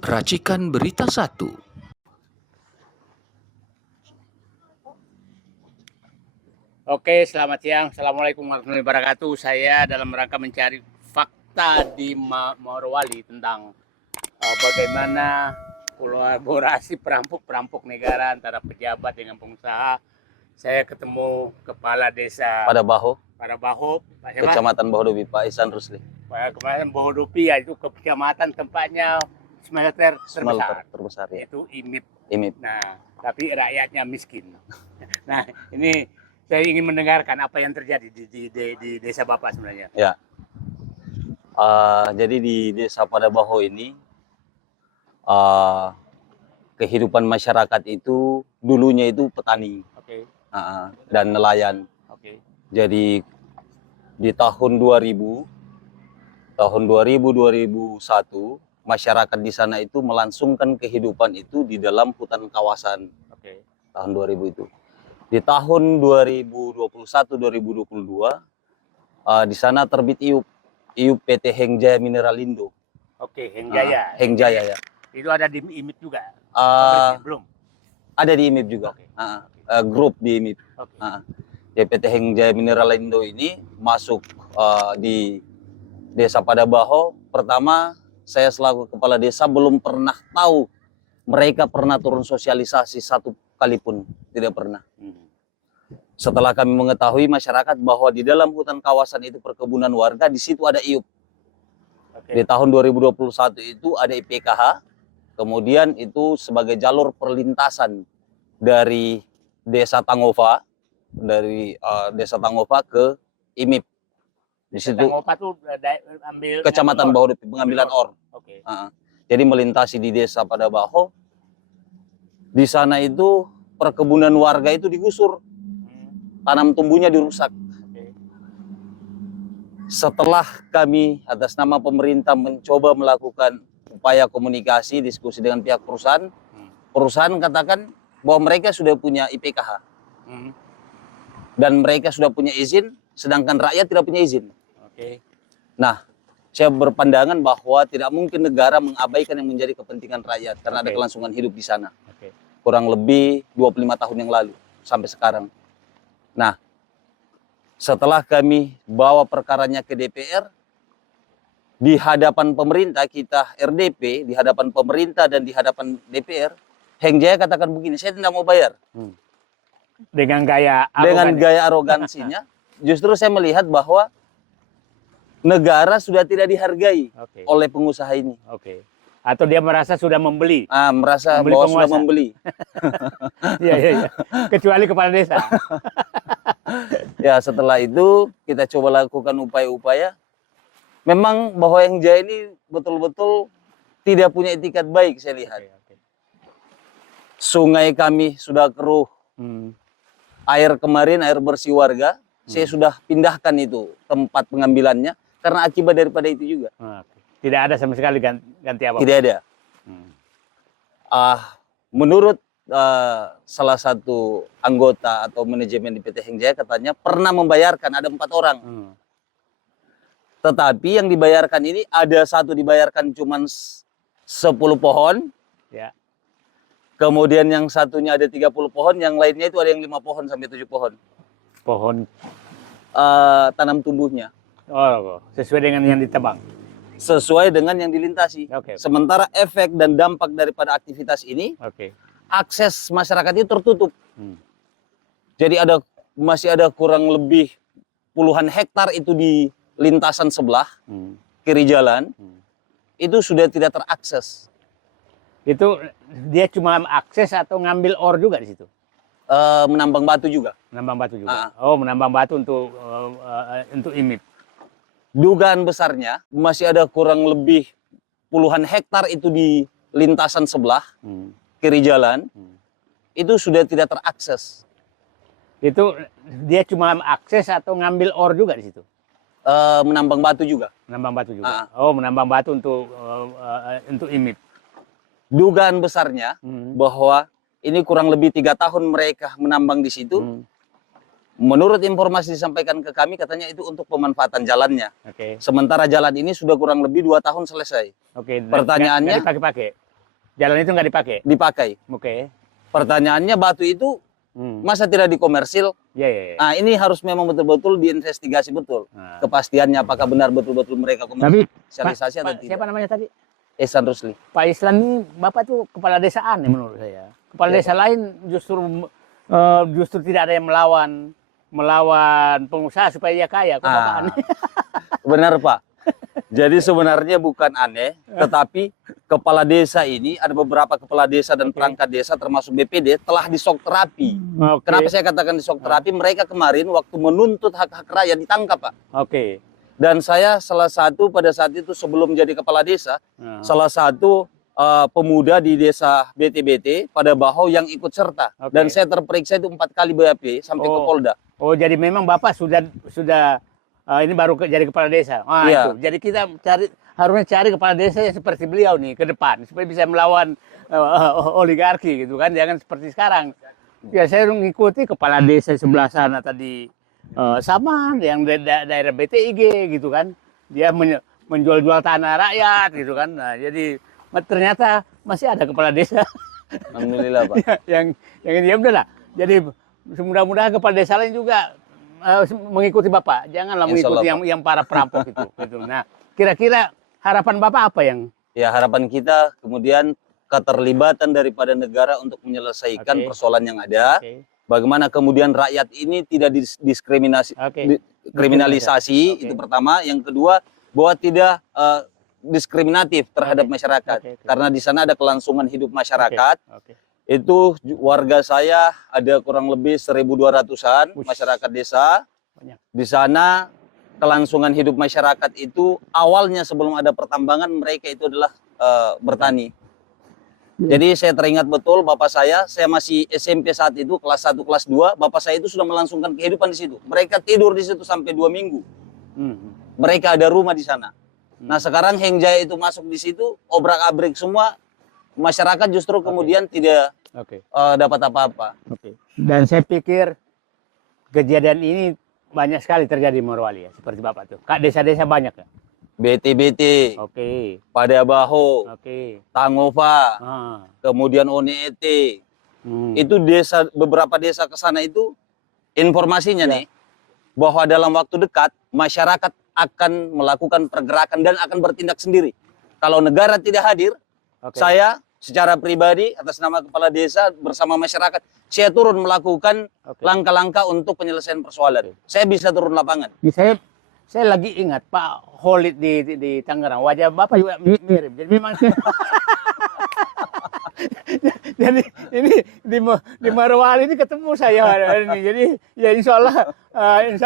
Racikan Berita 1. Oke, selamat siang. Assalamualaikum warahmatullahi wabarakatuh. Saya dalam rangka mencari fakta di Morowali tentang bagaimana kolaborasi perampok-perampok negara antara pejabat dengan pengusaha. Saya ketemu Kepala Desa Padabaho, Padabaho, Kecamatan Bahodopi, Pak Ihsan Rusli. Kemarin Bahodopi, ya, itu kecamatan tempatnya smelter Terbesar ya. Itu IMIP. IMIP. Nah, tapi rakyatnya miskin. Nah, ini saya ingin mendengarkan apa yang terjadi di desa Bapak sebenarnya. Ya. Jadi di Desa Padabaho ini kehidupan masyarakat itu dulunya itu petani. Oke. Dan nelayan. Oke. Jadi di tahun 2000-2001 masyarakat di sana itu melangsungkan kehidupan itu di dalam hutan kawasan. Oke. Tahun 2000 itu. Di tahun 2021-2022 di sana terbit IUP PT Hengjaya Mineralindo. Oke, Hengjaya. Hengjaya ya. Itu ada di IMIP juga? Belum. Ada di IMIP juga. Oke. Grup di IMIP. Oke. Ya, PT Hengjaya Mineralindo ini masuk di Desa Padabaho. Pertama, saya selaku kepala desa belum pernah tahu mereka pernah turun sosialisasi satu kali pun, tidak pernah. Setelah kami mengetahui masyarakat bahwa di dalam hutan kawasan itu perkebunan warga, di situ ada IUP. Oke. Di tahun 2021 itu ada IPKH, kemudian itu sebagai jalur perlintasan dari Desa Tangova, ke IMIP. Di situ Tangopa tuh ambil Kecamatan Bahodopi, pengambilan or. Oke. Jadi melintasi di Desa Padabaho. Di sana itu perkebunan warga itu digusur, tanam tumbuhnya dirusak. Oke. Setelah kami atas nama pemerintah mencoba melakukan upaya komunikasi, diskusi dengan pihak perusahaan, perusahaan katakan bahwa mereka sudah punya IPKH dan mereka sudah punya izin, sedangkan rakyat tidak punya izin. Oke. Nah, saya berpandangan bahwa tidak mungkin negara mengabaikan yang menjadi kepentingan rakyat karena ada kelangsungan hidup di sana. Oke. Kurang lebih 25 tahun yang lalu sampai sekarang. Nah, setelah kami bawa perkaranya ke DPR, di hadapan pemerintah kita RDP, di hadapan pemerintah dan di hadapan DPR, Hengjaya katakan begini, saya tidak mau bayar. Dengan gaya Arogansinya, justru saya melihat bahwa negara sudah tidak dihargai oleh pengusaha ini. Oke. Atau dia merasa sudah membeli. Merasa Membeli bahwa penguasa. sudah membeli. Iya. Kecuali kepala desa. Ya, setelah itu kita coba lakukan upaya-upaya. Memang bahwa Hengjaya ini betul-betul tidak punya etikat baik, saya lihat. Oke. Sungai kami sudah keruh. Air kemarin, air bersih warga, saya sudah pindahkan itu tempat pengambilannya karena akibat daripada itu juga. Tidak ada sama sekali ganti apa? Tidak ada. Menurut salah satu anggota atau manajemen di PT Hengjaya katanya pernah membayarkan ada 4 orang. Tetapi yang dibayarkan ini ada satu dibayarkan cuma 10 pohon. Ya. Kemudian yang satunya ada 30 pohon, yang lainnya itu ada yang 5 pohon sampai 7 pohon. Pohon Tanam tumbuhnya. Sesuai dengan yang ditebang. Sesuai dengan yang dilintasi. Oke. Sementara efek dan dampak daripada aktivitas ini, akses masyarakat itu tertutup. Jadi masih ada kurang lebih puluhan hektar itu di lintasan sebelah, kiri jalan, itu sudah tidak terakses. Itu dia cuma akses atau ngambil or juga di situ? Menambang batu juga. Menambang batu juga. Menambang batu untuk IMIP. Dugaan besarnya masih ada kurang lebih puluhan hektar itu di lintasan sebelah, kiri jalan, itu sudah tidak terakses. Itu dia cuma akses atau ngambil or juga di situ? Menambang batu juga. Menambang batu juga. Menambang batu untuk IMIP. Dugaan besarnya bahwa ini kurang lebih 3 tahun mereka menambang di situ. Menurut informasi disampaikan ke kami, katanya itu untuk pemanfaatan jalannya. Oke. Sementara jalan ini sudah kurang lebih 2 tahun selesai. Oke. Pertanyaannya, nggak dipakai-pakai. Jalan itu nggak dipakai? Dipakai. Oke. Pertanyaannya batu itu masa tidak dikomersil? Ya, ya, ya. Nah ini harus memang betul-betul diinvestigasi betul. Nah. Kepastiannya apakah benar betul-betul mereka Tapi komersialisasi atau Pak, tidak. siapa namanya tadi? Ihsan Rusli. Pak Islan ini Bapak tuh kepala desa aneh menurut saya. Kepala desa lain justru tidak ada yang melawan pengusaha supaya dia kaya. Kok Bapak aneh? Benar Pak. Jadi sebenarnya bukan aneh, tetapi kepala desa ini ada beberapa kepala desa dan perangkat desa termasuk BPD telah disok terapi. Kenapa saya katakan disok terapi? Mereka kemarin waktu menuntut hak-hak rakyat ditangkap Pak. Oke. Dan saya salah satu pada saat itu sebelum jadi kepala desa, salah satu pemuda di desa BT-BT pada Baho yang ikut serta. Dan saya terperiksa itu 4 kali BAP sampai ke Polda. Oh jadi memang Bapak sudah ini baru jadi kepala desa. Iya. Itu. Jadi kita harusnya cari kepala desa yang seperti beliau nih ke depan supaya bisa melawan oligarki gitu kan, jangan seperti sekarang. Ya saya mengikuti kepala desa sebelah sana tadi sama yang daerah BTIG gitu kan. Dia menjual-jual tanah rakyat gitu kan. Nah, jadi ternyata masih ada kepala desa. Alhamdulillah Pak. yang ini ya udahlah. Jadi mudah-mudahan kepala desa lain juga mengikuti Bapak, janganlah mengikuti yang para perampok itu. Gitu. Nah, kira-kira harapan Bapak apa yang? Ya harapan kita kemudian keterlibatan daripada negara untuk menyelesaikan persoalan yang ada. Bagaimana kemudian rakyat ini tidak diskriminasi, kriminalisasi itu pertama. Yang kedua bahwa tidak diskriminatif terhadap masyarakat, karena di sana ada kelangsungan hidup masyarakat. Itu warga saya ada kurang lebih 1.200-an masyarakat desa. Di sana kelangsungan hidup masyarakat itu awalnya sebelum ada pertambangan mereka itu adalah bertani. Jadi saya teringat betul bapak saya masih SMP saat itu kelas 1 kelas 2, bapak saya itu sudah melangsungkan kehidupan di situ. Mereka tidur di situ sampai 2 minggu. Mereka ada rumah di sana. Nah sekarang Heng Jaya itu masuk di situ, obrak-abrik semua. Masyarakat justru kemudian tidak dapat apa-apa. Dan saya pikir kejadian ini banyak sekali terjadi di Morowali ya, seperti Bapak tuh. Kak desa-desa banyak ya? BT-BT, Pada Baho, Tangova, kemudian Onete. Itu desa, beberapa desa ke sana itu informasinya nih, bahwa dalam waktu dekat masyarakat akan melakukan pergerakan dan akan bertindak sendiri. Kalau negara tidak hadir, saya secara pribadi atas nama kepala desa bersama masyarakat, saya turun melakukan langkah-langkah untuk penyelesaian persoalan. Saya bisa turun lapangan. Saya lagi ingat Pak Holid di Tangerang, wajah Bapak juga mirip. Jadi memang jadi ini di Morowali ini ketemu saya ini. Jadi ya insya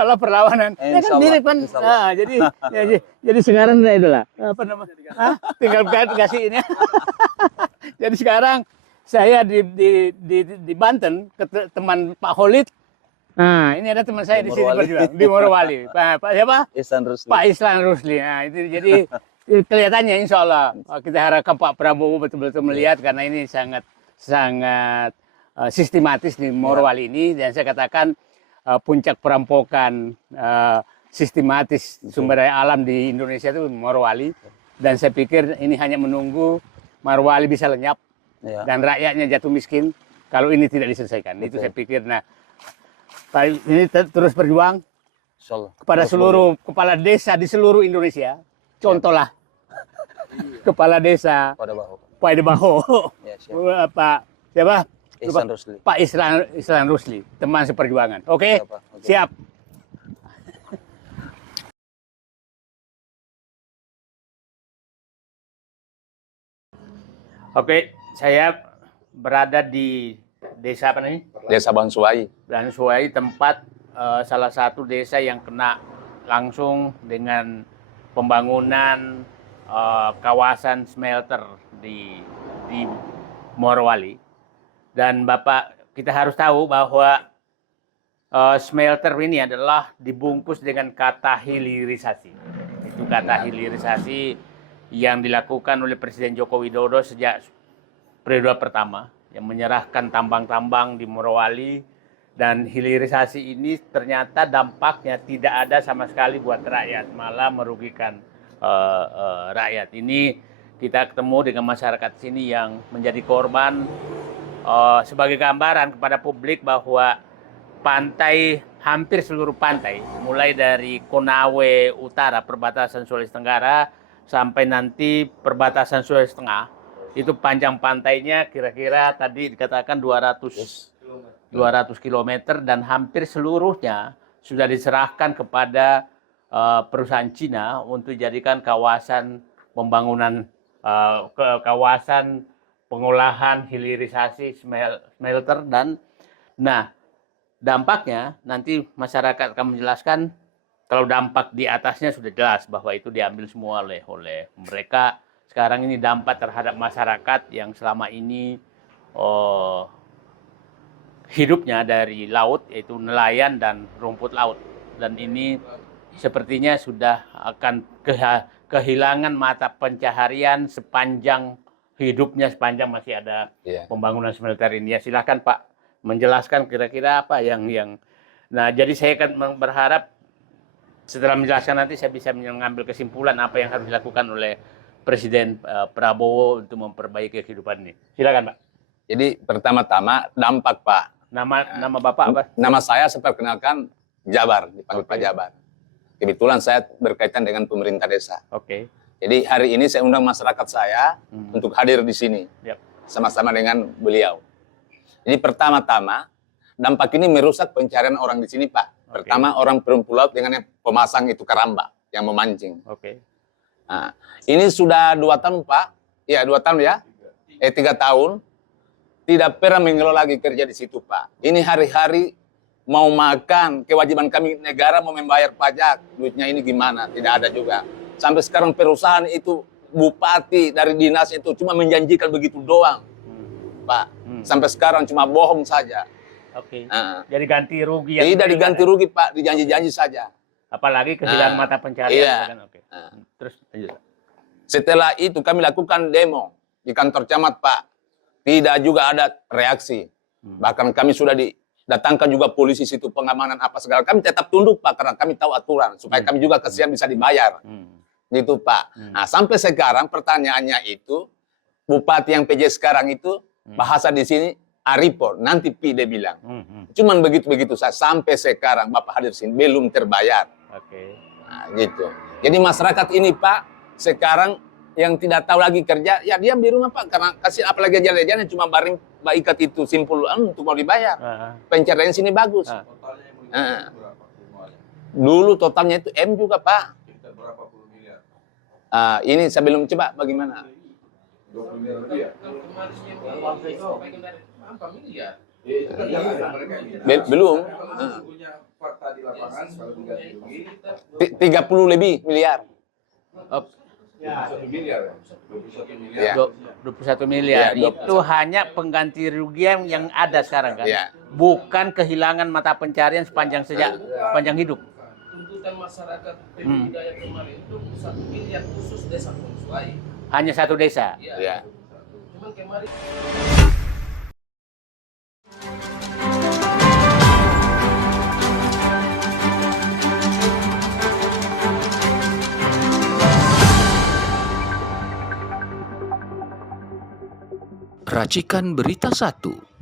Allah perlawanan. Ya kan mirip kan. Nah, jadi sekarang itulah apa namanya? Tinggal kasih ini. Jadi sekarang saya di Banten teman Pak Holid. Nah, ini ada teman saya di sini berjuang di Morowali. Pak siapa? Ihsan Rusli. Pak Ihsan Rusli. Nah, itu jadi kelihatannya insya Allah kita harapkan Pak Prabowo betul-betul melihat karena ini sangat sistematis di Morowali ini, dan saya katakan puncak perampokan sistematis sumber daya alam di Indonesia itu Morowali, dan saya pikir ini hanya menunggu Morowali bisa lenyap dan rakyatnya jatuh miskin kalau ini tidak diselesaikan. Itu saya pikir. Nah, ini terus berjuang kepada seluruh kepala desa di seluruh Indonesia. Contohlah kepala desa Pada Baho, Pak siapa? Ihsan Rusli. Pak Ihsan Rusli, teman seperjuangan. Oke, siap. Oke, saya berada di desa apa nih? Desa Bansuai. Bansuai, tempat salah satu desa yang kena langsung dengan pembangunan kawasan smelter di Morowali. Dan Bapak, kita harus tahu bahwa smelter ini adalah dibungkus dengan kata hilirisasi. Itu kata hilirisasi yang dilakukan oleh Presiden Joko Widodo sejak periode pertama, yang menyerahkan tambang-tambang di Morowali. Dan hilirisasi ini ternyata dampaknya tidak ada sama sekali buat rakyat, malah merugikan rakyat. Ini kita ketemu dengan masyarakat sini yang menjadi korban, sebagai gambaran kepada publik bahwa pantai, hampir seluruh pantai, mulai dari Konawe Utara, perbatasan Sulawesi Tenggara, sampai nanti perbatasan Sulawesi Tengah, itu panjang pantainya kira-kira tadi dikatakan 200 km dan hampir seluruhnya sudah diserahkan kepada perusahaan Cina untuk dijadikan kawasan pembangunan, kawasan pengolahan hilirisasi smelter. Dan nah, dampaknya nanti masyarakat akan menjelaskan. Kalau dampak di atasnya sudah jelas bahwa itu diambil semua oleh mereka. Sekarang ini dampak terhadap masyarakat yang selama ini hidupnya dari laut, yaitu nelayan dan rumput laut. Dan ini sepertinya sudah akan kehilangan mata pencaharian sepanjang hidupnya, sepanjang masih ada pembangunan smelter ini. Ya, silakan Pak menjelaskan kira-kira apa yang nah, jadi saya akan berharap setelah menjelaskan nanti saya bisa mengambil kesimpulan apa yang harus dilakukan oleh Presiden Prabowo untuk memperbaiki kehidupan ini. Silakan Pak. Jadi pertama-tama dampak Pak. Nama Bapak apa? Nama saya perkenalkan Jabar, dipanggil Pak Jabar. Kebetulan saya berkaitan dengan pemerintah desa. Oke. Jadi hari ini saya undang masyarakat saya untuk hadir di sini. Yep. Sama-sama dengan beliau. Jadi pertama-tama dampak ini merusak pencarian orang di sini Pak. Pertama orang perumpu laut dengan yang pemasang itu karamba yang memancing. Oke. Nah, ini sudah 2 tahun Pak. Ya 2 tahun ya. 3 tahun. Tidak pernah mengelola lagi kerja di situ Pak. Ini hari-hari mau makan, kewajiban kami negara mau membayar pajak. Duitnya ini gimana? Tidak ada juga. Sampai sekarang perusahaan itu, bupati dari dinas itu cuma menjanjikan begitu doang Pak. Sampai sekarang cuma bohong saja. Oke. Jadi ganti rugi yang tidak diganti rugi Pak, dijanji-janji saja. Apalagi kehilangan mata pencarian. Iya. Kan? Oke. Terus lanjut. Setelah itu kami lakukan demo di kantor camat Pak. Tidak juga ada reaksi. Bahkan kami sudah didatangkan juga polisi situ, pengamanan apa segala. Kami tetap tunduk Pak karena kami tahu aturan supaya kami juga kesian bisa dibayar. Gitu Pak. Nah, sampai sekarang pertanyaannya itu bupati yang PJ sekarang itu bahasa di sini Aripor, nanti Pi dia bilang. Cuman begitu-begitu saya sampai sekarang Bapak hadir sini belum terbayar. Oke. Nah, gitu. Jadi masyarakat ini Pak sekarang yang tidak tahu lagi kerja, ya diam di rumah Pak karena kasih apalagi jalan-jalan cuma baring ikat itu simpul untuk mau dibayar. Pencarian sini bagus. Dulu totalnya itu M juga Pak. Berapa puluh miliar? Ini saya belum coba bagaimana. 20 miliar lebih ya? Berapa miliar? Ya itu kan yang ada mereka ini. Belum. Punya fakta di lapangan kalau diganti rugi 30 lebih miliar. 21 miliar ya? 21 miliar. Ya. 21 miliar. Ya, Itu hanya pengganti rugian yang ada sekarang kan. Ya. Bukan kehilangan mata pencarian sepanjang hidup. Tuntutan masyarakat budaya kemarin itu 1 miliar khusus desa Konsuai. Hanya satu desa. Ya. Cuman kemarin Racikan Berita 1.